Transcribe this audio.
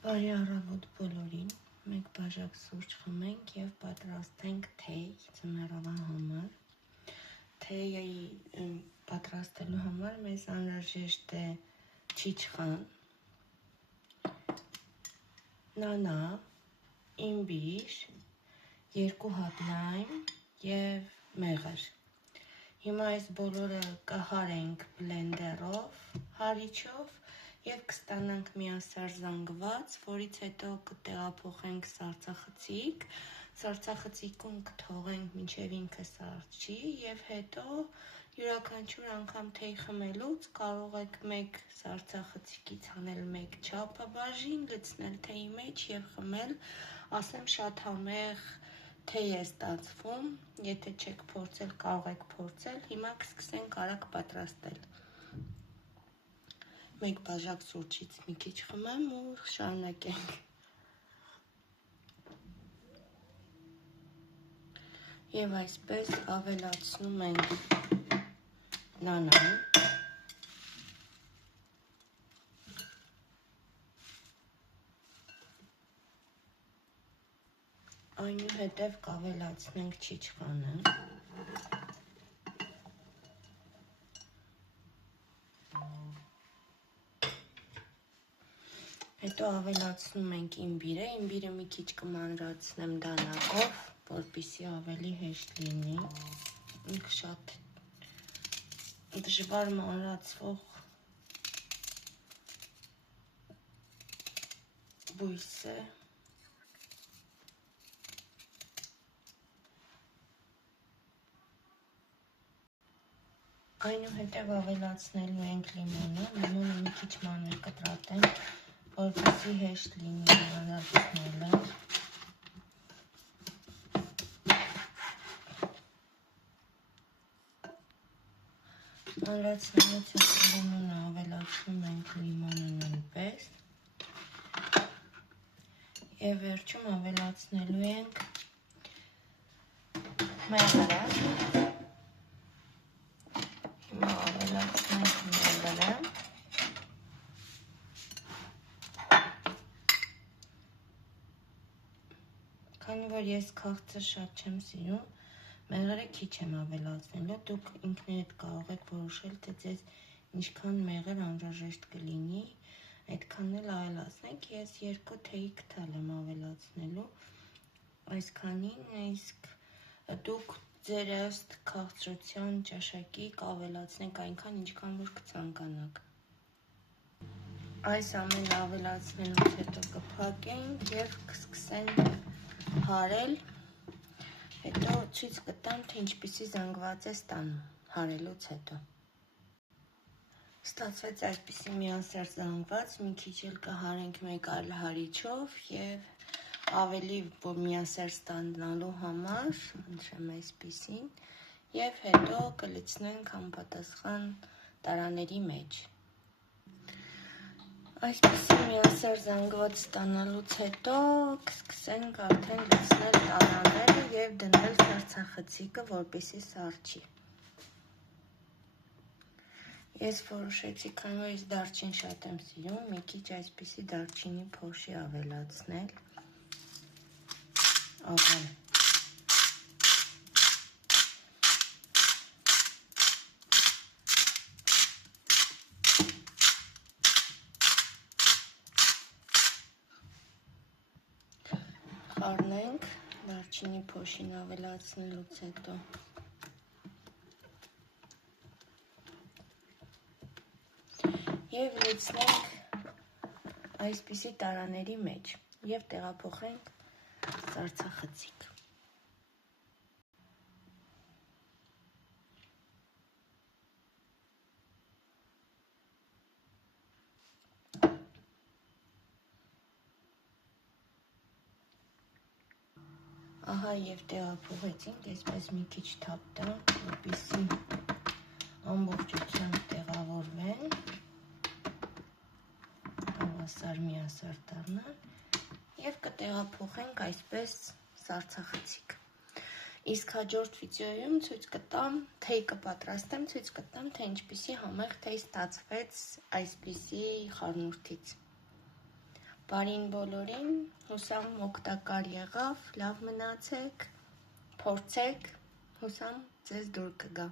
Բարի առավոտ բոլորին, մեկ բաժակ սուրճ խմենք և պատրաստենք թեյ ձմեռավա համար։ Թեյի պատրաստելու համար մեզ անհրաժեշտ է չիչխան, նանա, իմբիր, 2 հատ լայմ և մեղր։ Հիմա այս բոլորը կհարենք բլենդերով, հարիչով և կստանանք միասար զանգված, որից հետո կտեղափոխենք սառցախցիկ, սառցախցիկում կթողենք մինչև ինքը սառչի և հետո յուրաքանչյուր անգամ թեյ խմելուց կարող եք մեկ սառցախցիկից անել մեկ չափաբաժին, լցնել թեյի մեջ և խմել, ասեմ շատ համեղ թեյ է ստացվում, եթե չեք փորձել կարող եք փորձել, հիմա կսկսենք արագ պատրաստել։ Մեկ բաժակ սուրճից մի քիչ խմեմ ու շարունակենք։ Եվ այսպես ավելացնում ենք նանան, այնուհետև կավելացնենք չիչխանը, հետո ավելացնում ենք իմբիրը, իմբիրը մի քիչ կմանրացնեմ դանակով, որպեսզի ավելի հեշտ լինի, ինքը շատ դժվար մանրացվող բույս է։ Այնուհետև ավելացնելու ենք լիմոնը, լիմոնը մի քիչ մանր կտրատեմ, որպեսզի հեշտ լինի մանրացնելը։ Մանրացնելուց հետո լիմոնը ավելացնում ենք լիմոնը նույնպես և վերջում ավելացնելու ենք մեղրը։ Հիմա ավելացնենք մեղրը։ Քանի որ ես քաղցր շատ չեմ սիրում, մեղրը քիչ եմ ավելացնելու, դուք ինքներդ կարող եք որոշել, թե ձեզ ինչքան մեղր անհրաժեշտ կլինի, այդքանն էլ ավելացնեք, ես 2 թեյի քթալ եմ ավելացնելու, այսքանին, իսկ դուք ձեր ըստ քաղցրության ճաշակի կավելացնեք այնքան, ինչքան որ կցանկանաք։ Այս ամենը ավելացնելուց հետո կփակենք և կսկսենք հարել, հետո ցույց կտամ, թե ինչպիսի զանգված է ստանում հարելուց հետո։ Ստացվեց այսպիսի միասեռ զանգված, մի քիչ էլ կհարենք մեկ այլ հարիչով և ավելի որ միասեռ ստանալու համար, ընտրեմ այսպիսին, և հետո կլցնենք համապատասխան տարաների մեջ։ Այսպիսի միասեռ զանգված ստանալուց հետո կսկսենք արդեն լցնել տարաները և դնել սառցախցիկը, որպեսզի սառչի։ Ես որոշեցի, քանի որ ես դարչին շատ եմ սիրում, մի քիչ այսպիսի դարչինի փոշի ավելացնել, աղալ։ Խառնենք դարչինի փոշին ավելացնելուց հետո։ Եվ լցնենք այսպիսի տարաների մեջ և տեղափոխենք սառցախցիկ։ Ահա և տեղափոխեցինք, այսպես մի քիչ թափ տանք, որպեսզի ամբողջությամբ տեղավորվեն, հավասար միասար դառնան և կտեղափոխենք այսպես սառցախցիկ։ Իսկ հաջորդ վիդեոյում ցույց կտամ, թեյ կպատրաստեմ, ցույց կտամ, թե ինչպիսի համեղ թեյ ստացվեց այսպիսի խառնուրդից։ Բարին բոլորին, հուսամ օգտակար եղավ, լավ մնացեք, փորձեք, հուսամ ձեզ դուր կգա։